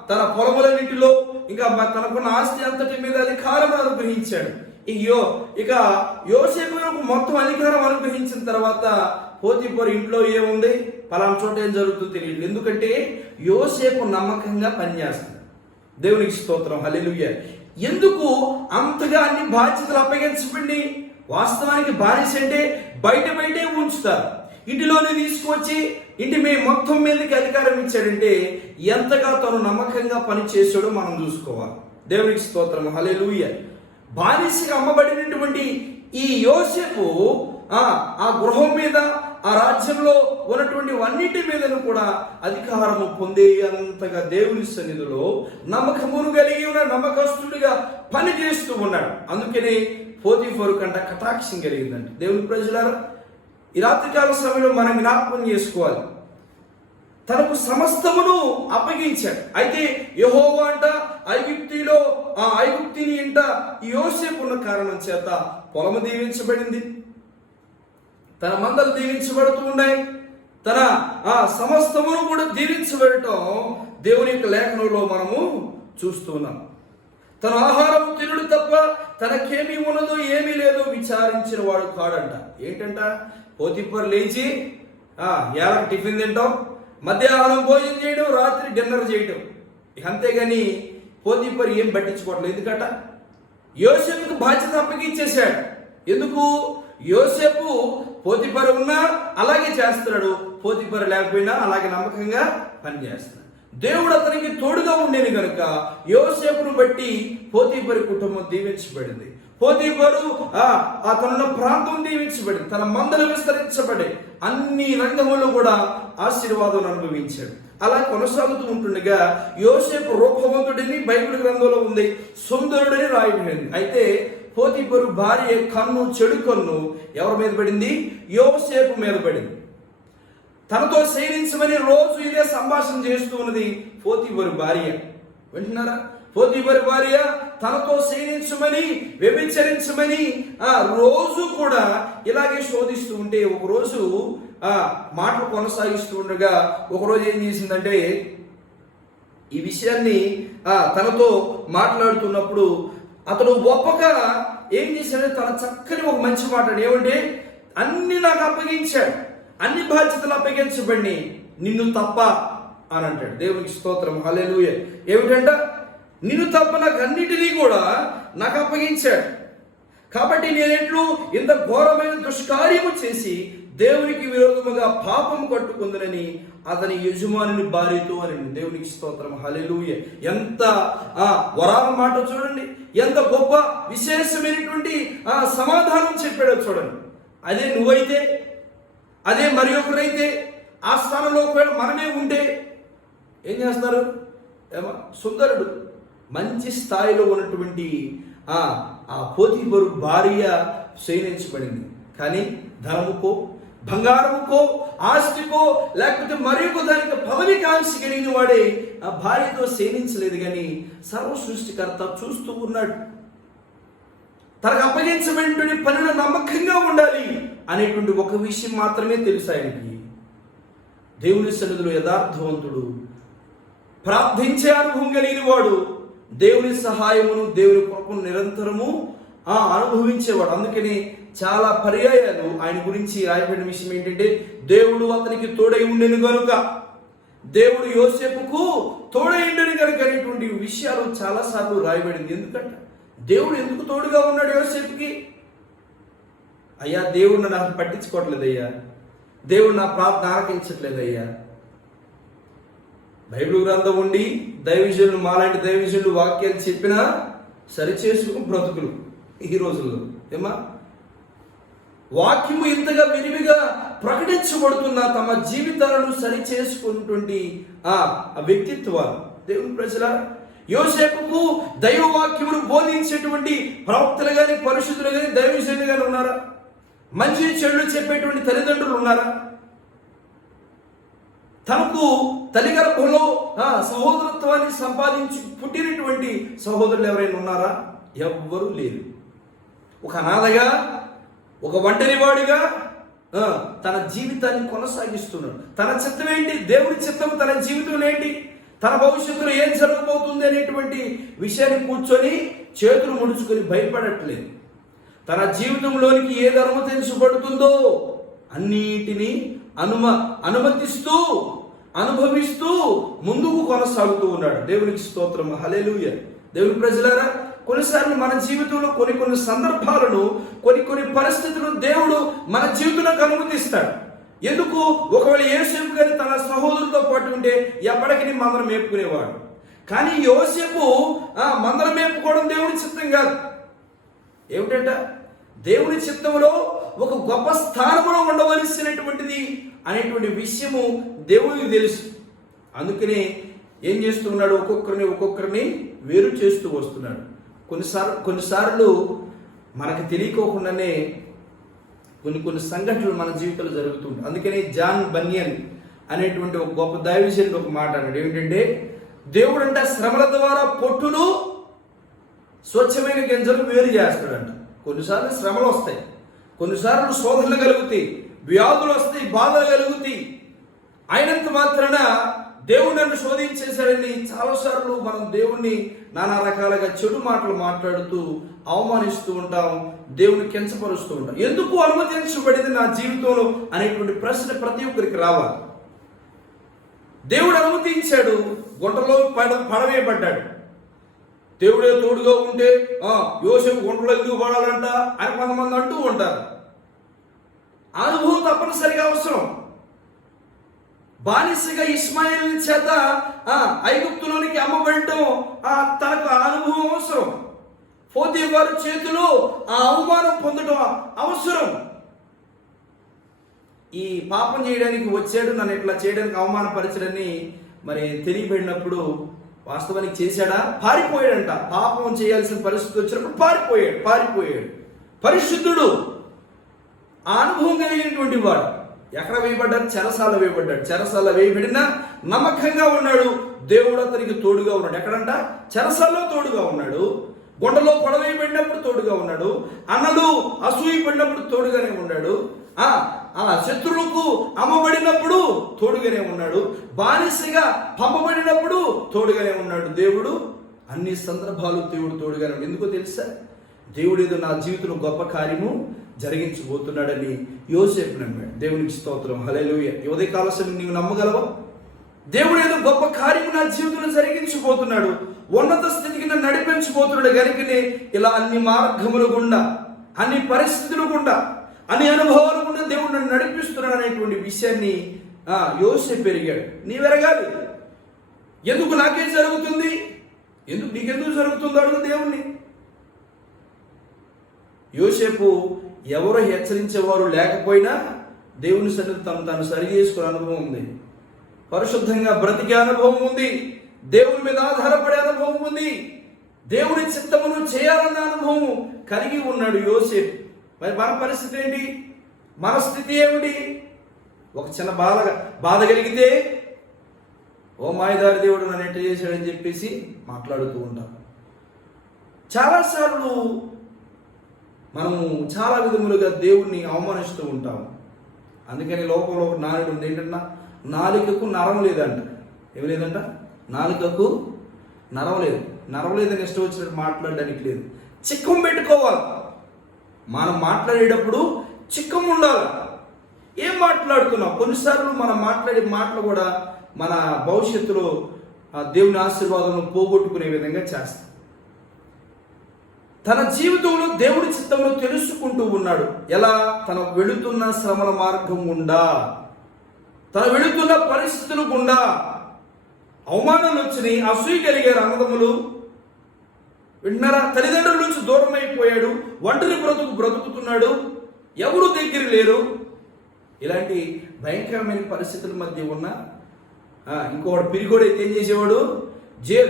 తన పొలములన్నింటిలో, ఇంకా తనకున్న ఆస్తి అంతటి మీద అధికారం అనుగ్రహించాడు. ఇక యోసేపుకు మొత్తం అధికారం అనుగ్రహించిన తర్వాత పోతీఫరు ఇంట్లో ఏముంది, పలానా చోట ఏం జరుగుతుందో తెలియదు. ఎందుకంటే యోసేపు నమ్మకంగా పనిచేస్తుంది. దేవునికి స్తోత్రం, హల్లెలూయా. ఎందుకు అంతగా అన్ని బాధ్యతలు అప్పగించబడి? వాస్తవానికి బానిస అంటే బయటే ఉంచుతారు, ఇంటిలోనే తీసుకువచ్చి ఇంటి మొత్తం మీదకి అధికారం ఇచ్చాడంటే ఎంతగా తను నమ్మకంగా పని చేశాడో మనం చూసుకోవాలి. దేవునికి స్తోత్రం, హల్లెలూయా. బానిసగా అమ్మబడినటువంటి ఈ యోసేపు ఆ గృహం మీద, ఆ రాజ్యంలో ఉన్నటువంటి అన్నిటి మీదను కూడా అధికారము పొందే అంతగా దేవుని సన్నిధిలో నమ్మకమును కలిగి ఉన్న నమ్మకస్తుడిగా పని చేస్తూ ఉన్నాడు. అందుకని పోతీఫరు కంట కటాక్షం కలిగిందండి. దేవుని ప్రజలారా, ఈ రాత్రికాల సమయంలో మనం జ్ఞాపకం చేసుకోవాలి, తనకు సమస్తమును అప్పగించాడు. అయితే యెహోవా అంట ఐగుప్తిలో ఆ ఐగుప్తిని ఇంట యోసేపు ఉన్న కారణం చేత పొలము దీవించబడింది, తన మందలు దీవించబడుతూ ఉన్నాయి, తన సమస్తమును కూడా దీవించబడటం దేవుని యొక్క లేఖనంలో మనము చూస్తూ ఉన్నాం. తన ఆహారం తినుడు తప్ప తనకేమీ ఉన్నదో ఏమీ లేదో విచారించిన వాడు కాడంట. ఏంటంట? పోతీఫరు లేచి ఎలా టిఫిన్ తింటాం, మధ్యాహ్నం భోజనం చేయడం, రాత్రి డిన్నర్ చేయడం, అంతేగాని పోతీఫరు ఏం పట్టించుకోవట్లేదు. ఎందుకంట యోసేపుకు బాధ్యత అప్పగించేశాడు. ఎందుకు? యోసేపు పోతీఫరు ఉన్నా అలాగే చేస్తున్నాడు, పోతీఫరు లేకపోయినా అలాగే నమ్మకంగా పనిచేస్తున్నాడు. దేవుడు అతనికి తోడుగా ఉండేది కనుక యోసేపును బట్టి పోతీఫరు కుటుంబం దీవించబడింది. పోతీఫరు అతనున్న ప్రాంతం దీవించబడింది, తన మందలు విస్తరించబడి అన్ని రంగముల్లో కూడా ఆశీర్వాదం అనుభవించాడు. అలా కొనసాగుతూ ఉంటుండగా యోసేపు రూపవంతుడిని బైబిల్ గ్రంథంలో ఉంది, సుందరుడని రాయబడింది. అయితే పోతీఫరు భార్య కన్ను, చెడు కన్ను ఎవరి మీద పడింది? యోసేపు మీద పడింది. తనతో శయనించమని రోజు ఇదే సంభాషణ చేస్తూ ఉన్నది పోతీఫరు భార్య. వింటున్నారా? పోతీఫరు భార్య తనతో శయనించమని, వ్యభిచరించమని రోజు కూడా ఇలాగే శోధిస్తూ ఉంటే, ఒకరోజు మాటలు కొనసాగిస్తూ ఉండగా ఒకరోజు ఏం చేసిందంటే, ఈ విషయాన్ని తనతో మాట్లాడుతున్నప్పుడు అతడు ఒప్పక ఏం చేశాడంటే తన చక్కని ఒక మంచి మాట, ఏమంటే అన్ని నాకు అప్పగించాడు, అన్ని బాధ్యతలు అప్పగించబడి నిన్ను తప్ప అని అంటాడు. దేవునికి స్తోత్రం, హల్లెలూయా. ఏమిటంట? నిన్ను తప్ప నాకు అన్నిటినీ కూడా నాకు అప్పగించాడు, కాబట్టి నేనెట్లు ఇంత ఘోరమైన దుష్కార్యము చేసి దేవునికి విరోధముగా పాపం కట్టుకుందనని అతని యజమానుని భార్యతో అని. దేవునికి స్తోత్రం, హల్లెలూయా. ఎంత వరాల మాట చూడండి, ఎంత గొప్ప విశేషమైనటువంటి సమాధానం చెప్పాడో చూడండి. అదే నువ్వైతే, అదే మరి ఒకరైతే, ఆ స్థానంలో ఒకవేళ మనమే ఉంటే ఏం చేస్తారు? సుందరుడు మంచి స్థాయిలో ఉన్నటువంటి ఆ పోతీఫరు భార్య శయనించబడింది, కానీ ధనముకో, బంగారముకో, ఆస్తికో, లేకపోతే మరి ఒక దానికి పదవి కాంక్ష కలిగిన వాడే ఆ భార్యతో శయనించలేదు. కానీ సర్వ సృష్టికర్త చూస్తూ ఉన్నాడు. తనకు అప్పగించబడినటువంటి పనిలో నమ్మకంగా ఉండాలి అనేటువంటి ఒక విషయం మాత్రమే తెలుసు ఆయనకి. దేవుని సన్నిధిలో యథార్థవంతుడు, ప్రార్థించే అనుభవం కలిగిన వాడు, దేవుని సహాయమును దేవుని కృపను నిరంతరము అనుభవించేవాడు. అందుకని చాలా పర్యాయాలు ఆయన గురించి రాయబడిన విషయం ఏంటంటే, దేవుడు అతనికి తోడై ఉండెను గనుక, దేవుడు యోసేపుకు తోడై ఉండెను గనుక అనేటువంటి విషయాలు చాలాసార్లు రాయబడింది. ఎందుకంటే దేవుడు ఎందుకు తోడుగా ఉన్నాడు యోసేపుకి? అయ్యా, దేవుడు నాకు పట్టించుకోవట్లేదయ్యా, దేవుడు నా ప్రార్థన ఆలకించట్లేదయ్యా. బైబిల్ గ్రంథం ఉండి దైవజనులు, మాలాంటి దైవజనులు వాక్యాలు చెప్పినా సరిచేసుకుని బ్రతుకులు ఈ రోజుల్లో. ఏమా, వాక్యము ఇంతగా విరివిగా ప్రకటించబడుతున్న తమ జీవితాలను సరిచేసుకున్నటువంటి ఆ వ్యక్తిత్వాలు. దేవుని ప్రజల, యోసేపుకు దైవ వాక్యమును బోధించేటువంటి ప్రవక్తలు కానీ, పరిశుద్ధులు కానీ, దైవజనులు కానీ ఉన్నారా? మంచి చెడులు చెప్పేటువంటి తల్లిదండ్రులు ఉన్నారా? తనకు తల్లి గర్భంలో సహోదరత్వాన్ని సంపాదించి పుట్టినటువంటి సహోదరులు ఎవరైనా ఉన్నారా? ఎవ్వరూ లేరు. ఒక అనాథగా, ఒక ఒంటరివాడిగా తన జీవితాన్ని కొనసాగిస్తున్నాడు. తన చిత్తం ఏంటి? దేవుడి చిత్తం తన జీవితంలో ఏంటి? తన భవిష్యత్తులో ఏం జరగబోతుంది అనేటువంటి విషయాన్ని కూర్చొని చేతులు ముడుచుకొని భయపడట్లేదు. తన జీవితంలోనికి ఏది అనుమతించబడుతుందో అన్నిటినీ అనుమతిస్తూ అనుభవిస్తూ ముందుకు కొనసాగుతూ ఉన్నాడు. దేవునికి స్తోత్రం, హల్లెలూయా. దేవుని ప్రజలారా, కొన్నిసార్లు మన జీవితంలో కొన్ని సందర్భాలను, కొన్ని పరిస్థితులను దేవుడు మన జీవితంలోకి అనుమతిస్తాడు. ఎందుకు? ఒకవేళ యోసేపు గారి తన సహోదరులతో పాటు ఉంటే ఎప్పటికీ మందరం మేపుకునేవాడు. కానీ యోసేపు మందరం మేపుకోవడం దేవుని చిత్తం కాదు. ఏమిటంట? దేవుని చిత్తంలో ఒక గొప్ప స్థానంలో ఉండవలసినటువంటిది అనేటువంటి విషయము దేవునికి తెలుసు. అందుకనే ఏం చేస్తున్నాడు? ఒక్కొక్కరిని వేరు చేస్తూ వస్తున్నాడు. కొన్నిసార్లు మనకు తెలియకోకుండానే కొన్ని సంఘటనలు మన జీవితంలో జరుగుతుంటాయి. అందుకని జాన్ బన్యన్ అనేటువంటి ఒక గొప్ప దైవజనుడు ఒక మాట అన్నాడు. ఏమిటంటే, దేవుడు అంటే శ్రమల ద్వారా పొట్టును స్వచ్ఛమైన గింజలు వేరు చేస్తాడంట. కొన్నిసార్లు శ్రమలు వస్తాయి, కొన్నిసార్లు శోధనలు కలుగుతాయి, వ్యాధులు వస్తాయి, బాధలు కలుగుతాయి. అయినంత మాత్రాన దేవుడు నన్ను శోధించేశాడని చాలాసార్లు మనం దేవుణ్ణి నానా రకాలుగా చెడు మాటలు మాట్లాడుతూ అవమానిస్తూ ఉంటాం, దేవుని కించపరుస్తూ ఉంటాం. ఎందుకు అనుమతించబడింది నా జీవితంలో అనేటువంటి ప్రశ్న ప్రతి ఒక్కరికి రావాలి. దేవుడు అనుమతించాడు, గుంటలో పడవేయబడ్డాడు. దేవుడే తోడుగా ఉంటే యోసేపు గుంటలో ఎందుకు పడాలంట అని కొంతమంది అంటూ ఉంటారు. అనుభవం తప్పనిసరిగా అవసరం. బానిసగా ఇస్మాయిల్ చేత ఐగుప్తులోనికి అమ్మబడటం తనకు అనుభవం అవసరం. పోతీఫరు చేతిలో అవమానం పొందడం అవసరం. ఈ పాపం చేయడానికి వచ్చాడు, నన్ను ఇట్లా చేయడానికి అవమానపరచడని మరి తెలియబడినప్పుడు వాస్తవానికి చేశాడా? పారిపోయాడంట. పాపం చేయాల్సిన పరిస్థితి వచ్చినప్పుడు పారిపోయాడు. పరిశుద్ధుడు, ఆ అనుభవం కలిగినటువంటి వాడు. ఎక్కడ వేయబడ్డాడు? చెరసాల వేయబడ్డాడు. చెరసాల వేయబడినా నమ్మకంగా ఉన్నాడు. దేవుడు అతనికి తోడుగా ఉన్నాడు. ఎక్కడంట? చెరసాల్లో తోడుగా ఉన్నాడు. గుండెలో పొడవేయబడినప్పుడు తోడుగా ఉన్నాడు. అన్నలు అసూయ పడినప్పుడు తోడుగానే ఉన్నాడు. శత్రువులకు అమ్మబడినప్పుడు తోడుగానే ఉన్నాడు. బానిసగా పంపబడినప్పుడు తోడుగానే ఉన్నాడు. దేవుడు అన్ని సందర్భాలు దేవుడు తోడుగానే ఉన్నాడు. ఎందుకో తెలుసా? దేవుడు ఏదో నా జీవితంలో గొప్ప కార్యము జరిగించబోతున్నాడని యోసేపు నమ్మాడు. దేవునికి స్తోత్రం, హల్లెలూయా. ఉదయకాల సమయం నీవు నమ్మగలవా? దేవుడు ఏదో గొప్ప కార్యము నా జీవితంలో జరిగించబోతున్నాడు, ఉన్నత స్థితికి నన్ను నడిపించబోతున్నాడు కనుకనే ఇలా అన్ని మార్గముల గుండా, అన్ని పరిస్థితుల గుండా, అన్ని అనుభవాల గుండా దేవుడు నన్ను నడిపిస్తున్నాడు అనేటువంటి విషయాన్ని యోసేపు పెరిగాడు. నీవెరగాలి. ఎందుకు నాకే జరుగుతుంది, నీకెందుకు జరుగుతుందో అడుగు దేవుణ్ణి. యోసేపు ఎవరో హెచ్చరించేవారు లేకపోయినా దేవుని సన్నిధి తను సరి చేసుకునే అనుభవం ఉంది. పరిశుద్ధంగా బ్రతికే అనుభవం ఉంది. దేవుని మీద ఆధారపడే అనుభవం ఉంది. దేవుని చిత్తమును చేయాలన్న అనుభవం కలిగి ఉన్నాడు యోసేపు. మరి మన పరిస్థితి ఏంటి? మన స్థితి ఏమిటి? ఒక చిన్న బాధ కలిగితే ఓ మాయదారి దేవుడు నన్ను ఎట్ట చేశాడని చెప్పేసి మాట్లాడుతూ ఉంటాం. చాలాసార్లు మనము చాలా విధములుగా దేవుణ్ణి అవమానిస్తూ ఉంటాము. అందుకని లోకంలో ఒక నాలుగు ఉంది ఏంటంటే, నాలుకకు నరం లేదంట. ఏమి లేదంట? నాలుకకు నరం లేదు. నరం లేదని ఇష్టం వచ్చినట్టు మాట్లాడడానికి లేదు. చిక్కం పెట్టుకోవాలి. మనం మాట్లాడేటప్పుడు చిక్కం ఉండాలి. ఏం మాట్లాడుతున్నాం? కొన్నిసార్లు మనం మాట్లాడే మాటలు కూడా మన భవిష్యత్తులో దేవుని ఆశీర్వాదం పోగొట్టుకునే విధంగా చేస్తాం. తన జీవితంలో దేవుడి చిత్తంలో తెలుసుకుంటూ ఉన్నాడు. ఎలా? తన వెళుతున్న శ్రమల మార్గం గుండా, తన వెళుతున్న పరిస్థితులు గుండా అవమానాలు వచ్చినాయి. అసూయ కలిగారు అన్నదమ్ములు. విన్నారా? తల్లిదండ్రుల నుంచి దూరం అయిపోయాడు. ఒంటరి బ్రతుకుతున్నాడు. ఎవరు దగ్గర లేరు. ఇలాంటి భయంకరమైన పరిస్థితుల మధ్య ఉన్న ఇంకొకటి పిరిగోడైతే ఏం చేసేవాడు?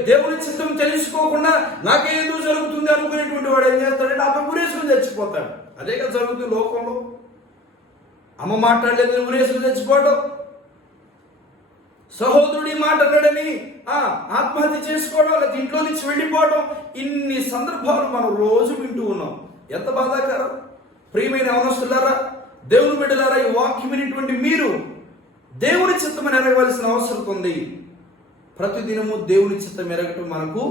దేవుని చిత్తం తెలుసుకోకుండా నాకేదో జరుగుతుంది అనుకునేటువంటి వాడు ఏం చేస్తాడంటే అప్పుడు ఉరేసుకుని చచ్చిపోతాడు. అదే కదా జరుగుతుంది లోకంలో. అమ్మ మాట్లాడలేదు, ఉరేసుకుని చచ్చిపోవడం. సహోదరుడి మాట అన్నాడని ఆత్మహత్య చేసుకోవడం, లేదా ఇంట్లో నుంచి వెళ్ళిపోవడం. ఇన్ని సందర్భాలు మనం రోజు వింటూ ఉన్నాం. ఎంత బాధాకరం. ప్రియమైన అవనస్తులారా, దేవుని బిడ్డలారా, ఈ వాక్యం వినేటువంటి మీరు దేవుని చిత్తమని ఎరగవలసిన అవసరం ఉంది. ప్రతిదినము దేవుని చిత్తం ఎరగటం మనకు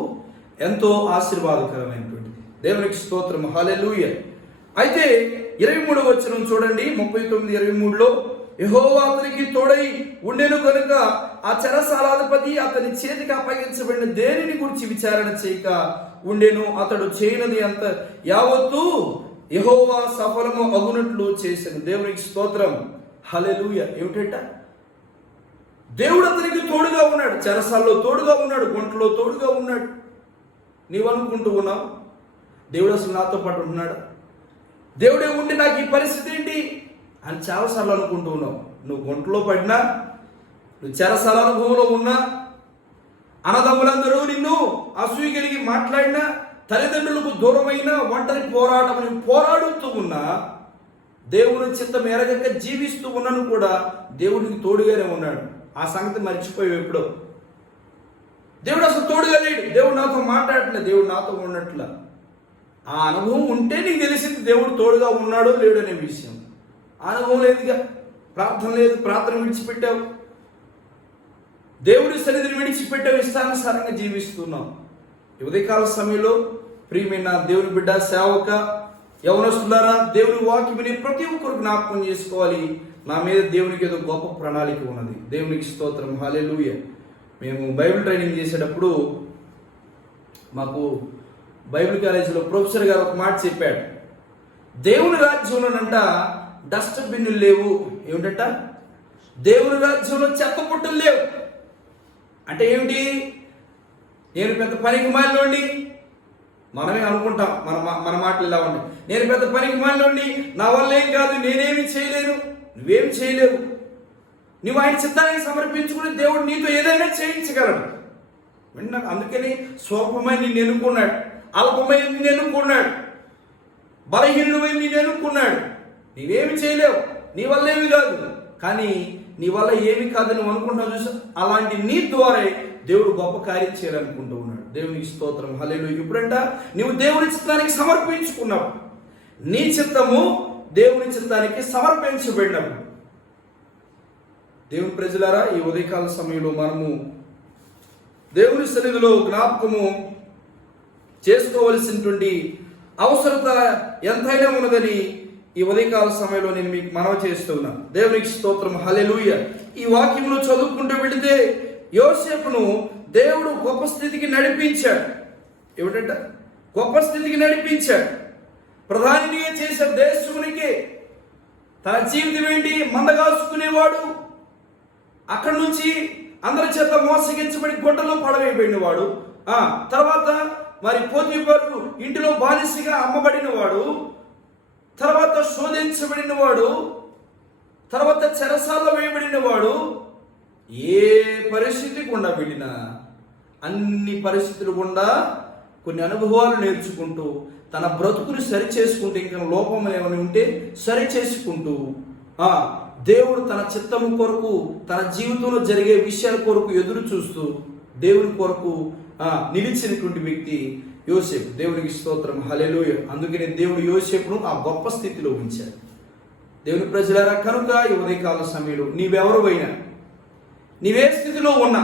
ఎంతో ఆశీర్వాదకరమైనటువంటిది. దేవునికి స్తోత్రం. హల్లెలూయా. అయితే 23వ వచనం చూడండి. 39:23లో యెహోవా అతనికి తోడై ఉండెను కనుక ఆ చెరసాలాధిపతి అతని చేతికి అప్పగించబడిన దేనిని గురించి విచారణ చేయక ఉండెను. అతడు చేయనది అంత యావత్తు యెహోవా సఫలము అగునట్లు చేసెను. దేవునికి స్తోత్రం. హల్లెలూయా. ఏమిటంట? దేవుడు అతనికి తోడుగా ఉన్నాడు. చెరసాల్లో తోడుగా ఉన్నాడు. గుంటలో తోడుగా ఉన్నాడు. నీవు అనుకుంటూ ఉన్నావు, దేవుడు అసలు నాతో పాటు ఉంటున్నాడు, దేవుడే ఉండి నాకు ఈ పరిస్థితి ఏంటి అని చాలాసార్లు అనుకుంటూ ఉన్నావు. నువ్వు గుంటలో పడినా, నువ్వు చెరసాల అనుభవంలో ఉన్నా, అన్నదమ్ములందరూ నిన్ను అసూయ కలిగి మాట్లాడినా, తల్లిదండ్రులకు దూరమైన ఒంటరి పోరాటం పోరాడుతూ ఉన్నా, దేవుని చిత్తం ఎరగక జీవిస్తూ ఉన్నాను కూడా దేవుడికి తోడుగానే ఉన్నాడు. ఆ సంగతి మర్చిపోయావు ఎప్పుడో. దేవుడు అసలు తోడుగా లేడు. దేవుడు నాతో మాట్లాడట్లే, దేవుడు నాతో ఉన్నట్ల. ఆ అనుభవం ఉంటే నీకు తెలిసింది దేవుడు తోడుగా ఉన్నాడో లేడు అనే విషయం. ఆ అనుభవం లేదుగా. ప్రార్థన లేదు, ప్రార్థన విడిచిపెట్టావు, దేవుడి సన్నిధిని విడిచిపెట్టావు, ఇష్టానుసారంగా జీవిస్తున్నావు. ఉదయకాల సమయంలో ప్రియమైన దేవుని బిడ్డ, సేవక, యవనస్తులారా, దేవుని వాక్యముని ప్రతి ఒక్కరు జ్ఞాపకం చేసుకోవాలి. నా మీద దేవునికి ఏదో గొప్ప ప్రణాళిక ఉన్నది. దేవునికి స్తోత్రం. హల్లెలూయా. మేము బైబిల్ ట్రైనింగ్ చేసేటప్పుడు మాకు బైబిల్ కాలేజీలో ప్రొఫెసర్ గారు ఒక మాట చెప్పాడు. దేవుని రాజ్యంలోనంట డస్ట్బిన్లు లేవు. ఏమిటంట? దేవుని రాజ్యంలో చెత్త పుట్టలు లేవు. అంటే ఏమిటి? నేను పెద్ద పనికి మాలినోండి, మనమే అనుకుంటాం, మన మాటలు ఇలా ఉంటాయి. నేను పెద్ద పనికి మాలినోండి, నా వల్ల ఏం కాదు, నేనేమి చేయలేను. నువ్వేం చేయలేవు. నువ్వు ఆయన చిత్తానికి సమర్పించుకుని దేవుడు నీతో ఏదైనా చేయించగలడు. విన్నా? అందుకని స్వల్పమై నిన్ను ఎన్నుకున్నాడు, అల్పమై నిన్ను ఎన్నుకున్నాడు, బలహీనుడమై నిన్ను ఎన్నుకున్నాడు. నీవేమి చేయలేవు, నీ వల్ల ఏమి కాదు. కానీ నీ వల్ల ఏమి కాదని నువ్వు అనుకుంటున్నావు చూసా, అలాంటి నీ ద్వారా దేవుడు గొప్ప కార్యం చేయాలనుకుంటూ ఉన్నాడు. దేవునికి స్తోత్రం. హల్లెలూయా. ఇప్పుడంట నువ్వు దేవుని చిత్తానికి సమర్పించుకున్నావు. నీ చిత్తము దేవుని చిత్తానికి సమర్పించబడినప్పుడు. దేవుని ప్రజలారా, ఈ ఉదయకాల సమయంలో మనము దేవుని సన్నిధిలో జ్ఞాపకము చేసుకోవలసినటువంటి అవసరత ఎంతైనా ఉన్నదని ఈ ఉదయకాల సమయంలో నేను మీకు మనవి చేస్తున్నాను. దేవునికి స్తోత్రం. హల్లెలూయా. ఈ వాక్యమును చదువుకుంటూ వెళితే యోసేపును దేవుడు గొప్ప స్థితికి నడిపించాడు. ఏమిటంట? గొప్ప స్థితికి నడిపించాడు. ప్రధానిగా చేసే దేశమునికి తన జీవితం ఏంటి? మందగాసుకునేవాడు. అక్కడి నుంచి అందరి చేత మోసగించబడి గుడ్డలో పడవేయబడిన వాడు. తర్వాత మరి పోతీఫరు ఇంటిలో బానిసగా అమ్మబడిన వాడు, తర్వాత శోధించబడిన వాడు, తర్వాత చెరసాలలో వేయబడిన వాడు. ఏ పరిస్థితి గుండా వెళ్ళినా, అన్ని పరిస్థితులు గుండా కొన్ని అనుభవాలు నేర్చుకుంటూ తన బ్రతుకుని సరి చేసుకుంటూ, ఇంకా లోపం ఏమైనా ఉంటే సరి చేసుకుంటూ దేవుడు తన చిత్తము కొరకు, తన జీవితంలో జరిగే విషయాల కొరకు ఎదురు చూస్తూ దేవుని కొరకు నిలిచినటువంటి వ్యక్తి యోసేపు. దేవునికి స్తోత్రం, హల్లెలూయా. అందుకనే దేవుడు యోసేపును ఆ గొప్ప స్థితిలో ఉంచాడు. దేవుని ప్రజలారా, కనుక ఈ ఉదయకాల సమయంలో నీవెవరు అయినా, నీవే స్థితిలో ఉన్నా,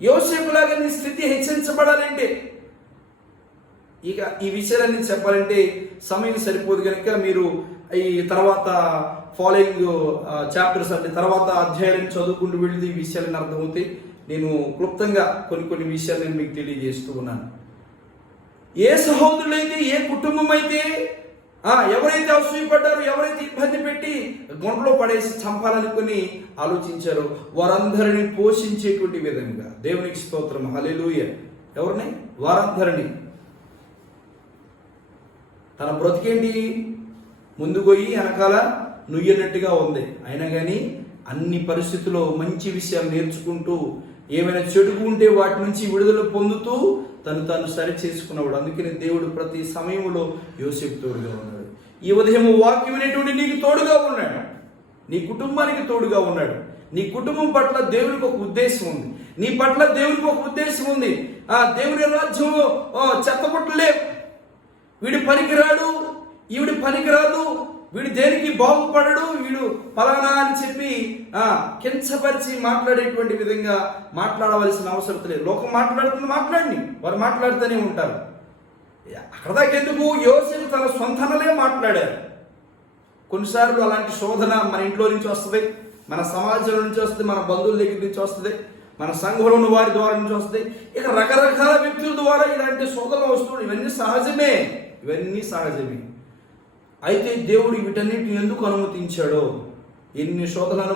యోసేపులాగా నీ స్థితి హెచ్చరించబడాలంటే, ఇక ఈ విషయాలన్నీ చెప్పాలంటే సమయం సరిపోదు కనుక మీరు ఈ తర్వాత ఫాలోయింగ్ చాప్టర్స్ అంటే తర్వాత అధ్యాయాలను చదువుకుంటూ వెళితే ఈ విషయాలను అర్థమవుతాయి. నేను క్లుప్తంగా కొన్ని విషయాలు నేను మీకు తెలియజేస్తూ ఉన్నాను. ఏ సహోదరులైతే, ఏ కుటుంబం అయితే ఎవరైతే అసూయపడ్డారో, ఎవరైతే ఇబ్బంది పెట్టి గుంటలో పడేసి చంపాలనుకుని ఆలోచించారో వారందరినీ పోషించేటువంటి విధంగా దేవునికి స్తోత్రం, హల్లెలూయా. ఎవరిని? వారందరినీ. తన బ్రతికేంటి? ముందు పోయి వెనకాల నుయ్యనట్టుగా ఉంది. అయినా కానీ అన్ని పరిస్థితుల్లో మంచి విషయాలు నేర్చుకుంటూ, ఏమైనా చెడుగు ఉంటే వాటి నుంచి విడుదల పొందుతూ తను సరి చేసుకున్నవాడు. అందుకని దేవుడు ప్రతి సమయంలో యోసేపు తోడుగా ఉన్నాడు. ఈ ఉదయం వాక్యం అనేటువంటి నీకు తోడుగా ఉన్నాడు, నీ కుటుంబానికి తోడుగా ఉన్నాడు. నీ కుటుంబం పట్ల దేవునికి ఒక ఉద్దేశం ఉంది, నీ పట్ల దేవునికి ఒక ఉద్దేశం ఉంది. దేవుని రాజ్యంలో చెత్తపొట్టలే, వీడి పనికిరాడు, ఈవిడి పనికిరాదు, వీడు దేనికి బాగుపడడు, వీడు ఫలానా అని చెప్పి కించపరిచి మాట్లాడేటువంటి విధంగా మాట్లాడవలసిన అవసరం లేదు. లోకం మాట్లాడుతుంది, మాట్లాడిని వారు మాట్లాడుతూనే ఉంటారు. అక్కడ దాకా ఎందుకు? యోసేపు తన సొంతనలే మాట్లాడారు. కొన్నిసార్లు అలాంటి శోధన మన ఇంట్లో నుంచి వస్తుంది, మన సమాజం నుంచి వస్తుంది, మన బంధువుల దగ్గర నుంచి వస్తుంది, మన సంఘంలో ఉన్న వారి ద్వారా నుంచి వస్తుంది. ఇక రకరకాల వ్యక్తుల ద్వారా ఇలాంటి శోధనలు వస్తుంది. ఇవన్నీ సహజమే. అయితే దేవుడు వీటన్నిటిని ఎందుకు అనుమతించాడో, ఎన్ని శోధనలు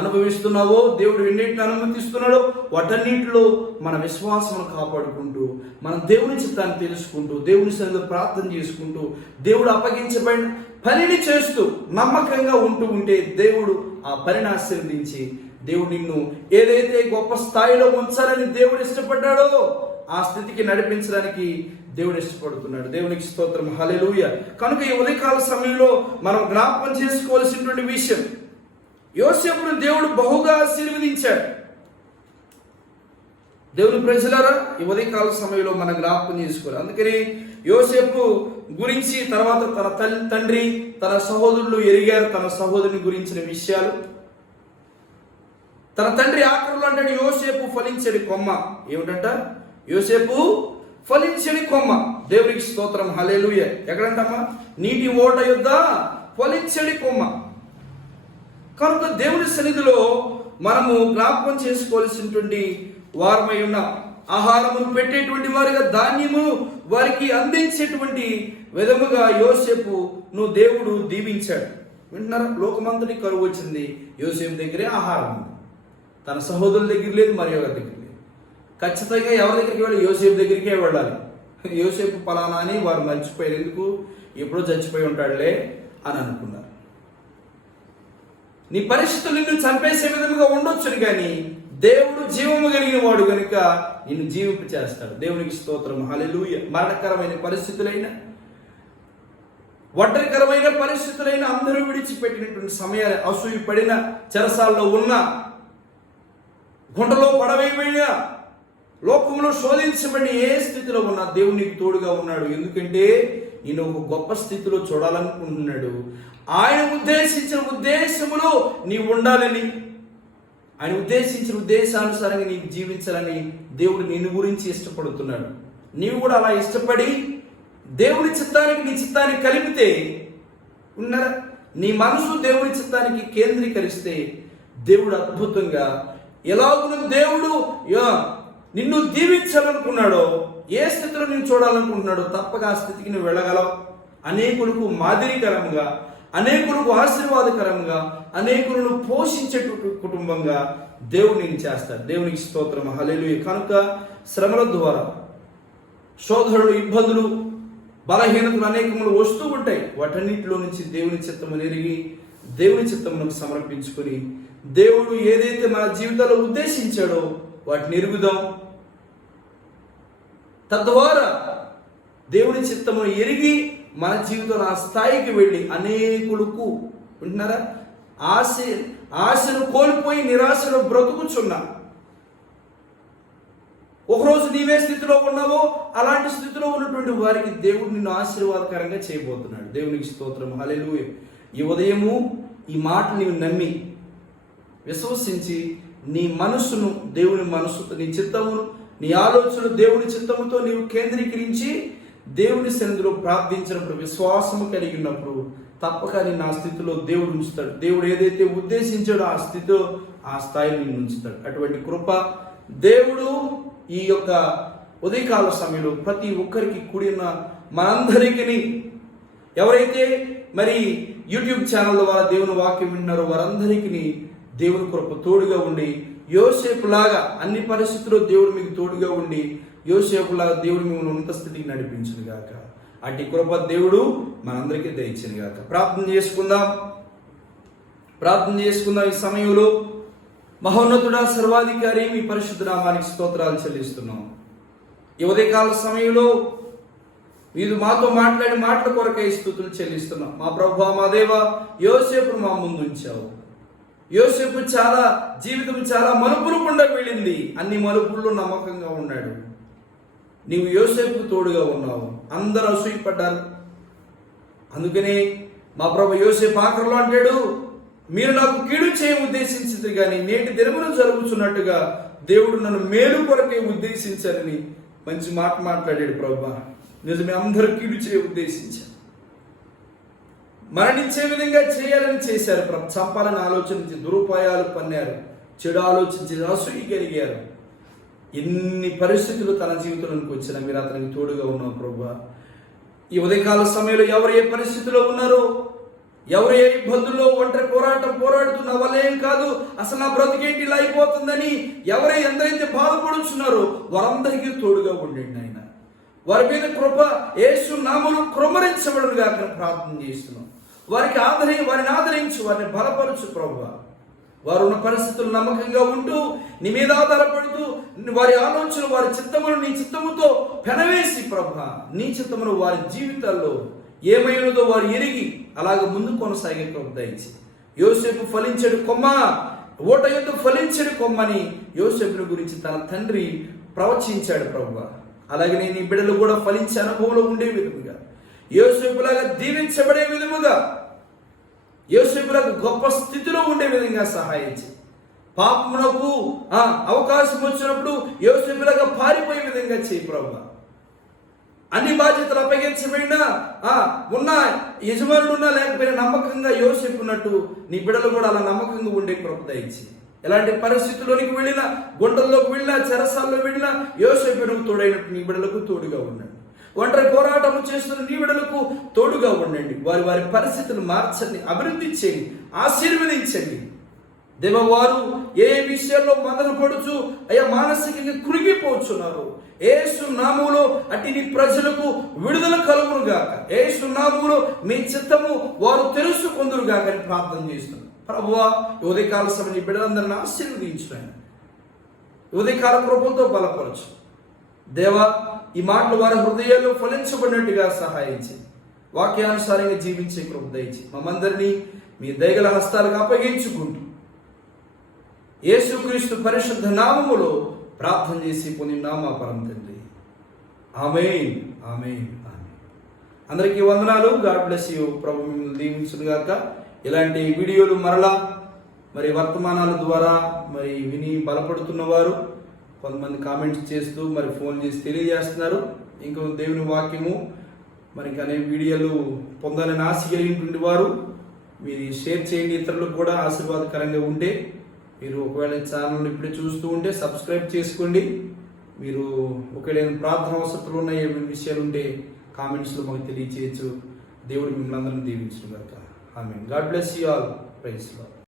అనుభవిస్తున్నావో, దేవుడు ఎన్నింటిని అనుమతిస్తున్నాడో వాటన్నిటిలో మన విశ్వాసమును కాపాడుకుంటూ, మనం దేవుని చిత్తాన్ని తెలుసుకుంటూ, దేవుని సన్నిధిలో ప్రార్థన చేసుకుంటూ, దేవుడు అప్పగించబడిన పనిని చేస్తూ నమ్మకంగా ఉంటే దేవుడు ఆ పనిని ఆశీర్వదించి, దేవుడు నిన్ను ఏదైతే గొప్ప స్థాయిలో ఉంచాలని దేవుడు ఇష్టపడ్డాడో ఆ స్థితికి నడిపించడానికి దేవుడు ఇష్టపడుతున్నాడు. దేవునికి స్తోత్రం, హల్లెలూయా. కనుక ఈ ఉదయకాల సమయంలో మనం జ్ఞాపకం చేసుకోవాల్సినటువంటి విషయం, యోసేపును దేవుడు బహుగా ఆశీర్వదించాడు. దేవుని ప్రజలారా, ఈ ఉదయకాల సమయంలో మనం జ్ఞాపకం చేసుకోవాలి. అందుకని యోసేపు గురించి తర్వాత తన తండ్రి, తన సహోదరులు ఎరిగారు తన సహోదరుని గురించిన విషయాలు. తన తండ్రి ఆఖరులో అంటాడు, యోసేపు ఫలించడి కొమ్మ. ఏమిటంట? యోసేపు ఫలించడి కొమ్మ. దేవునికి స్తోత్రం, హల్లెలూయా. ఎక్కడంటమ్మా? నీటి ఓట యొద్ద ఫలించడి కొమ్మ. కనుక దేవుని సన్నిధిలో మనము జ్ఞాపకం చేసుకోవాల్సినటువంటి వారమై ఉన్నాం. ఆహారమును పెట్టేటువంటి వారిగా, ధాన్యము వారికి అందించేటువంటి విధముగా యోసేపును దేవుడు దీవించాడు. వింటున్నారా? లోకమంతటి కరువు వచ్చింది, యోసేపు దగ్గరే ఆహారం ఉంది. తన సహోదరుల దగ్గర లేదు, మరి ఎవరి దగ్గర లేదు. ఖచ్చితంగా ఎవరి దగ్గరికి వెళ్ళి? యోసేపు దగ్గరికే వెళ్ళాలి. యోసేపు ఫలానా అని వారు మర్చిపోయారు. ఎందుకు? ఎప్పుడో చచ్చిపోయి ఉంటాడులే అని అనుకున్నారు. నీ పరిస్థితులు నిన్ను చంపేసే విధముగా ఉండొచ్చును, కానీ దేవుడు జీవము కలిగిన వాడు కనుక నిన్ను జీవింప చేస్తాడు. దేవునికి స్తోత్రం, హల్లెలూయా. మరణకరమైన పరిస్థితులైనా, ఒంటరికరమైన పరిస్థితులైనా, అందరూ విడిచిపెట్టినటువంటి సమయాలు, అసూయ పడిన, చెరసాల్లో ఉన్న, గుంటలో పడవేయబడిన, లోకంలో శోధించబడి ఏ స్థితిలో ఉన్నా దేవునికి తోడుగా ఉన్నాడు. ఎందుకంటే నేను ఒక గొప్ప స్థితిలో చూడాలనుకుంటున్నాడు. ఆయన ఉద్దేశించిన ఉద్దేశములో నీవు ఉండాలని, ఆయన ఉద్దేశించిన ఉద్దేశానుసారంగా నీవు జీవించాలని దేవుడు నిన్ను గురించి ఇష్టపడుతున్నాడు. నీవు కూడా అలా ఇష్టపడి దేవుని చిత్తానికి నీ చిత్తాన్ని కలిపితే ఉన్నారా, నీ మనసు దేవుని చిత్తానికి కేంద్రీకరిస్తే దేవుడు అద్భుతంగా ఎలాగున దేవుడు నిన్ను దీవించాలనుకున్నాడో, ఏ స్థితిలో నేను చూడాలనుకుంటున్నాడో తప్పక ఆ స్థితికి నువ్వు వెళ్ళగలవు. అనేకులకు మాదిరికరంగా, అనేకులకు ఆశీర్వాదకరంగా, అనేకులను పోషించే కుటుంబంగా దేవుడు నేను చేస్తాడు. దేవునికి స్తోత్రం, హల్లెలూయా. కనుక శ్రమల ద్వారా, శోధనలు, ఇబ్బందులు, బలహీనతలు అనేకములు వస్తూ ఉంటాయి. వాటన్నిటిలో నుంచి దేవుని చిత్తమును ఎరిగి దేవుని చిత్తమును సమర్పించుకొని దేవుడు ఏదైతే మన జీవితాల్లో ఉద్దేశించాడో వాటిని ఎరుగుదాం. తద్వారా దేవుని చిత్తమును ఎరిగి మన జీవితంలో ఆ స్థాయికి వెళ్ళి అనేకులకు, వింటున్నారా, ఆశను కోల్పోయి నిరాశలో బ్రతుకుచున్నా ఒకరోజు నీవే స్థితిలో ఉన్నావో అలాంటి స్థితిలో ఉన్నటువంటి వారికి దేవుడు నిన్ను ఆశీర్వాదకరంగా చేయబోతున్నాడు. దేవునికి స్తోత్రం, హల్లెలూయా. ఈ ఉదయము ఈ మాట నీవు నమ్మి విశ్వసించి నీ మనస్సును దేవుని మనస్సుతో, నీ చిత్తమును, నీ ఆలోచనలు దేవుని చిత్తముతో నీవు కేంద్రీకరించి దేవుని సన్నిధిలో ప్రార్థించినప్పుడు, విశ్వాసము కలిగి ఉన్నప్పుడు తప్పక నిన్ను ఆ స్థితిలో దేవుడు ఉంచుతాడు. దేవుడు ఏదైతే ఉద్దేశించాడో ఆ స్థితిలో, ఆ స్థాయిని నిన్ను ఉంచుతాడు. అటువంటి కృప దేవుడు ఈ యొక్క ఉదయకాల సమయంలో ప్రతి ఒక్కరికి కూడిన మనందరికీ, ఎవరైతే మరి యూట్యూబ్ ఛానల్ ద్వారా దేవుని వాక్యం వింటున్నారో వారందరికీ దేవుని కృప తోడుగా ఉండి, యోసేపులాగా అన్ని పరిస్థితుల్లో దేవుడు మీకు తోడుగా ఉండి, యోసేపులాగా దేవుడు మిమ్మల్ని ఉన్నత స్థితికి నడిపించును గాక. అట్టి కృప దేవుడు మనందరికీ దయచేను గాక. ప్రార్థన చేసుకుందాం. ఈ సమయంలో మహోన్నతుడా, సర్వాధికారి, మీ పరిశుద్ధ నామానికి స్తోత్రాలు చెల్లిస్తున్నాం. ఈ ఉదయకాల సమయంలో మీరు మాతో మాట్లాడి మాటల కొరకై స్తుతులు చెల్లిస్తున్నాం. మా ప్రభువా, మా దేవ, యోసేపును మా ముందు ఉంచావు. యోసేపు జీవితం చాలా మలుపులు గుండా వెళ్ళింది. అన్ని మలుపుల్లో నమ్మకంగా ఉన్నాడు. నీవు యోసేపుకు తోడుగా ఉన్నావు. అందరూ అసూయపడ్డారు. అందుకనే మా ప్రభు యోసేపు ఆఖరిలో అంటాడు, మీరు నాకు కీడు చేయ ఉద్దేశించింది కానీ నేటి దినమున జరుగుతున్నట్టుగా దేవుడు నన్ను మేలు కొరకే ఉద్దేశించారని మంచి మాట మాట్లాడాడు. ప్రభు నిజమే, అందరూ కీడు చేయ ఉద్దేశించారు, మరణించే విధంగా చేయాలని చేశారు. చంపాలని ఆలోచించి దురుపాయాలు పన్నారు, చెడు ఆలోచించి అసూయ కలిగారు. ఎన్ని పరిస్థితులు తన జీవితంలోకి వచ్చినా మీరు అతనికి తోడుగా ఉన్నావు ప్రభువా. ఈ ఉదయకాల సమయంలో ఎవరు ఏ పరిస్థితిలో ఉన్నారో, ఎవరు ఏ ఇబ్బందుల్లో ఒంటరి పోరాడుతున్న వాళ్ళేం కాదు, అసలు నా బ్రతికేంటి ఇలా అయిపోతుందని ఎంతైతే బాధపడుచున్నారో వారందరికీ తోడుగా ఉండండి ఆయన. వారి మీద కృప యేసు నామములో కృమ్మరించబడును గాక ప్రార్థన చేస్తున్నాం. వారిని ఆదరించి వారిని బలపరచు ప్రభువా. వారు ఉన్న పరిస్థితులు నమ్మకంగా ఉంటూ నీ మీద ఆధారపడుతూ వారి ఆలోచన, వారి చిత్తమును నీ చిత్తముతో పెనవేసి ప్రభువా, నీ చిత్తమును వారి జీవితాల్లో ఏమైనదో వారు ఎరిగి అలాగ ముందు కొనసాగే కృప దయచేయి. యోసేపు ఫలించడు కొమ్మ, ఓట యుద్ధ ఫలించడు కొమ్మని యోసేపుని గురించి తన తండ్రి ప్రవచించాడు ప్రభువా. అలాగే నీ బిడ్డలు కూడా ఫలించే అనుభవంలో ఉండే విధముగా, యోసేపులాగా దీవించబడే విధముగా, యోసేపులకు గొప్ప స్థితిలో ఉండే విధంగా సహాయించి, పాపమునకు అవకాశం వచ్చినప్పుడు యోసేపులాగా పారిపోయే విధంగా చేయి ప్రభువా. అన్ని బాధ్యతలు అప్పగించబడినా ఉన్న యజమానులు ఉన్నా లేకపోయినా నమ్మకంగా యోసేపు ఉన్నట్టు నీ బిడ్డలు కూడా అలా నమ్మకంగా ఉండే కృప దయచి, ఎలాంటి పరిస్థితుల్లోనికి వెళ్ళినా, గుంటల్లోకి వెళ్ళినా, చెరసాల్లో వెళ్ళినా యోసేపుకు తోడైనట్టు నీ బిడ్డలకు తోడుగా ఉండండి. ఒంటరి పోరాటం చేస్తున్న నీ బిడ్డలకు తోడుగా ఉండండి. వారి పరిస్థితులు మార్చండి, అభివృద్ధి చేయండి, ఆశీర్వదించండి. దేవవారు ఏ విషయాల్లో మదన పడుచు మానసికంగా కృంగిపోతున్నారు, యేసు నామములో అట్టి నీ ప్రజలకు విడుదల కలుగును గాక. యేసు నామములో మీ చిత్తము వారు తెలుసుకొందురు గాక అని ప్రార్థన చేస్తున్నాను. ప్రభువా, ఉదయకాల సమయం బిడ్డలందరిని ఆశీర్వదించున్నాను. ఉదయకాల కృపలతో బలపరచు దేవా. ఈ మాటలు వారి హృదయాల్లో ఫలించబడినట్టుగా సహాయించి వాక్యానుసారంగా జీవించే కృప దయచి మమ్మందరినీ మీ దయగల హస్తాలకు అప్పగించుకుంటూ యేసుక్రీస్తు పరిశుద్ధ నామములో ప్రార్థన చేసి పొందినామా మా పరమ తండ్రి. ఆమేన్, ఆమేన్, ఆమేన్. అందరికీ వందనాలు. God bless you. ప్రభు మిమ్మల్ని దీవించును గాక. ఇలాంటి వీడియోలు మరలా మరి వర్తమానాల ద్వారా మరి విని బలపడుతున్న వారు కొంతమంది కామెంట్స్ చేస్తూ మరి ఫోన్ చేసి తెలియజేస్తున్నారు. ఇంకా దేవుని వాక్యము మరి అనేక వీడియోలు పొందాలని ఆశ కలిగినటువంటి వారు మీరు షేర్ చేయండి. ఇతరులకు కూడా ఆశీర్వాదకరంగా ఉంటే మీరు ఒకవేళ ఛానల్ని ఇప్పుడే చూస్తూ ఉంటే సబ్స్క్రైబ్ చేసుకోండి. మీరు ఒకవేళ ప్రార్థన అవసరాలు ఉన్న ఏమైనా విషయాలు ఉంటే కామెంట్స్లో మాకు తెలియచేయచ్చు. దేవుడు మిమ్మల్ని అందరినీ దీవించును గాక. Amen. God bless you all. Praise lord.